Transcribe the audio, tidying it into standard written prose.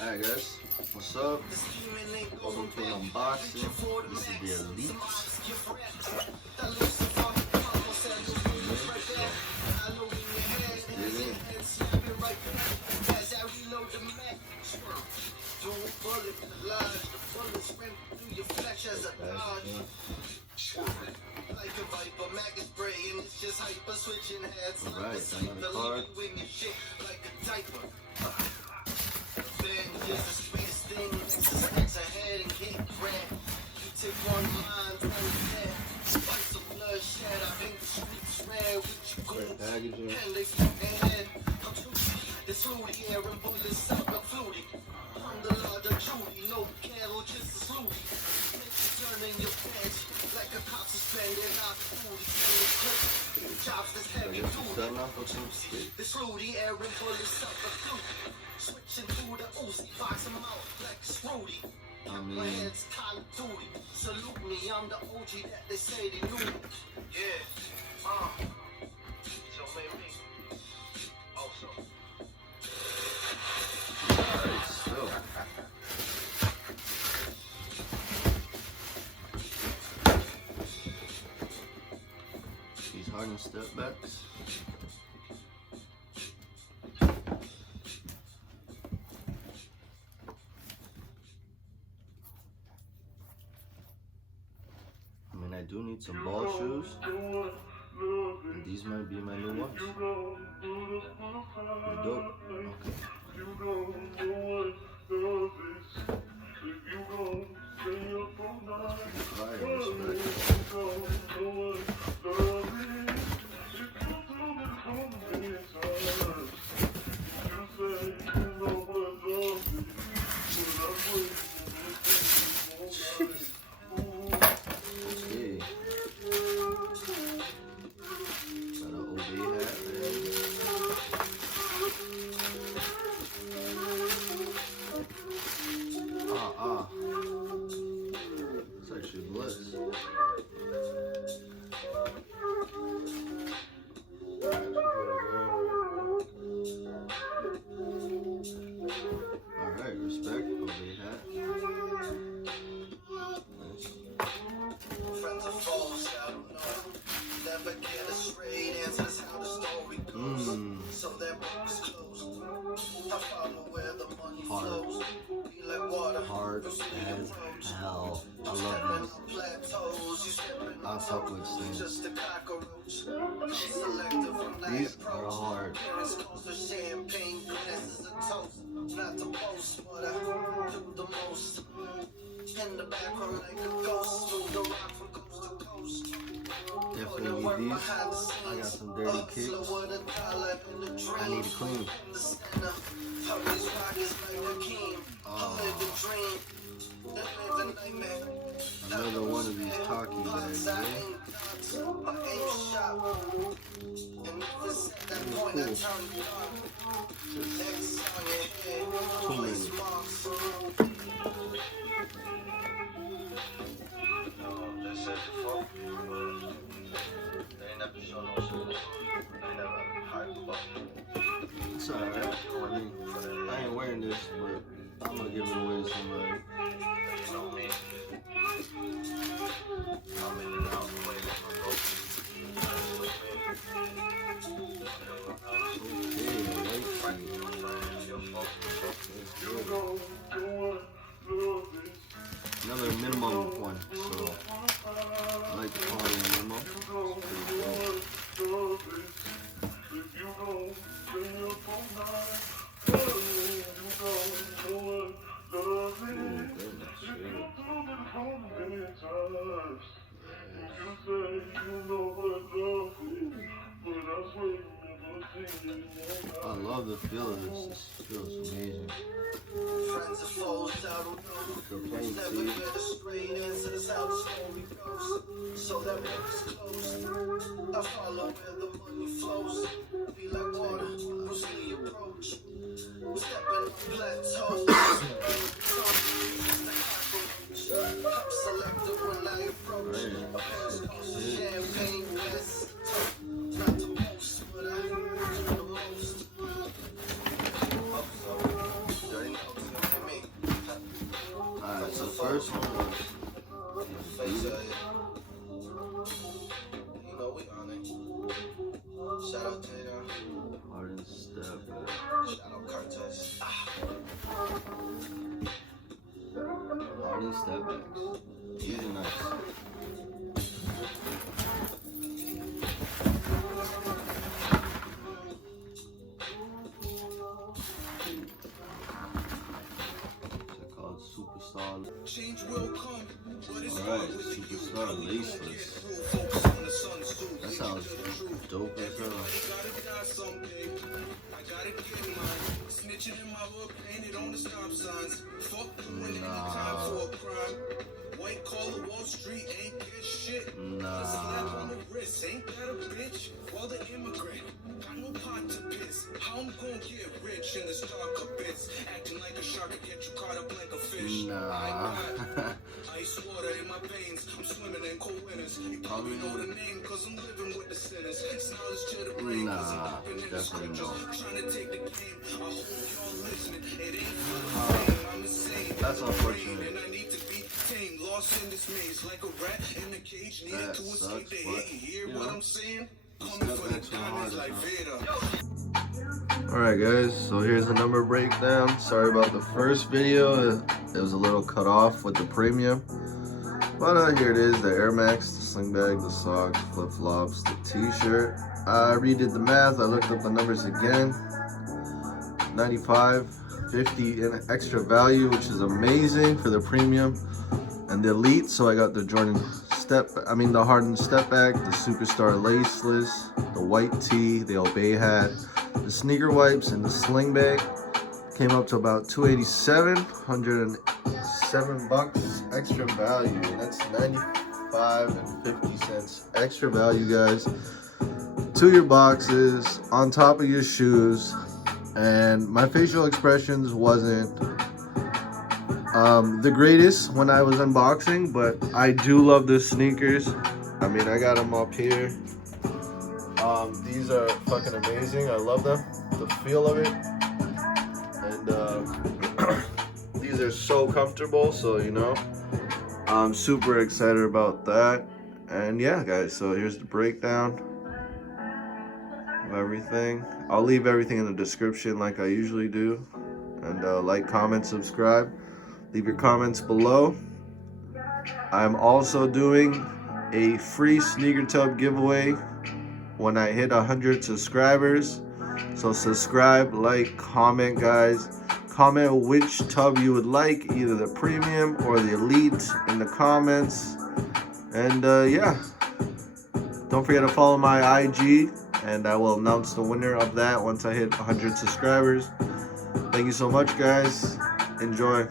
Alright guys, what's up? Welcome to an unboxing. This is the Elite. Alright, another card. Great packaging. It's Flutie, air and bullets up like Flutie. I'm the Lord of Judy, no cattle, just a Flutie. Makes you turn in your pants like a cop suspended out the Flutie. Jobs that's heavy duty. It's Flutie, air and bullets up like Flutie. Switching through the Uzi, box them out like it's Rudy. My head's Call of Duty. Salute me, I'm the OG that they say they knew me. Yeah, so maybe also. Alright, so these Harden StepBacks. I mean, I do need some ball shoes, and these might be my new ones. They're dope. Okay. Alright, respect, OB hat. Nice. Friends of foes, I don't know. Never get a straight answer, that's how the story goes. So that book is closed. I follow where the money flows. Be like water. Hard as hell. I love these. I fuck with Sling. These are hard. Not to boast, but I do the most. In the background like a ghost, move the rock from coast to coast. Definitely need these. I got some dirty kicks. I need to clean. Another one of these cocky bags, man. Too many. It's alright. I mean, I ain't wearing this, but I'm gonna give it away to somebody. Another minimum one, so I like to call it a minimum. I love the feel of this. This feels amazing. Friends of foes, I don't know. Never get a straight answer, that's how the story goes. So that work is closed. I follow where the money flows. Be like water, Bruce Lee approach. Stepping on plateaus. Cup selector when I approach. Champagne glass. Not to boast, but I do the most. first one was Face of it. You know we on it. Shout out Jdon. Harden StepBack. Shout out Cortez. Harden StepBacks. These are nice. They're called SuperStar. Change will come, but it's Alright, SuperStar laceless. That sounds dope as hell. Snitching in my hood, painted on the stop signs. Fuck doing Nah. any time for a crime. White collar Wall Street ain't get shit. Nah. Slap on the wrist, ain't that a bitch? Well, the immigrant got no pot to piss. How I'm gonna get rich in this dark abyss? Acting like a shark to get you caught up like a fish. Nah. Ice water in my veins, I'm swimming in cold winters. You probably know the name, cause I'm living with the sinners. Knowledge to the brain, cause I'm Nah, upping in the definitely scriptures. no. Trying to take the game, I hope y'all listening. It ain't for the fame, I'm insane. That's unfortunate. And I need to be tamed, lost in this maze. Like a rat in a cage, needed That to escape sucks, the but, hate. You hear you what know, I'm saying? Coming for the StepBack's gonna diamonds hard like as Vader. Alright guys, so here's the number breakdown. Sorry about the first video. It was a little cut off with the premium. But here it is, the Air Max, the sling bag, the socks, flip-flops, the t-shirt. I redid the math, I looked up the numbers again. 95, 50 in extra value, which is amazing for the premium and the elite. So I got the the Harden StepBack, the SuperStar laceless, the white tee, the Obey hat, the sneaker wipes, and the sling bag. Came up to about $287, 107 bucks extra value. That's 95 and 50 cents extra value, guys, to your boxes, on top of your shoes. And my facial expressions wasn't the greatest when I was unboxing, but I do love the sneakers. I mean, I got them up here. These are fucking amazing. I love them, the feel of it. And these are so comfortable, so you know, I'm super excited about that. And yeah, guys, so here's the breakdown of everything. I'll leave everything in the description like I usually do. And like, comment, subscribe. Leave your comments below. I'm also doing a free SneakerTub giveaway when I hit 100 subscribers. So subscribe, like, comment, guys. Comment which tub you would like, either the premium or the elite, in the comments. And yeah, don't forget to follow my IG, and I will announce the winner of that once I hit 100 subscribers. Thank you so much, guys. Enjoy.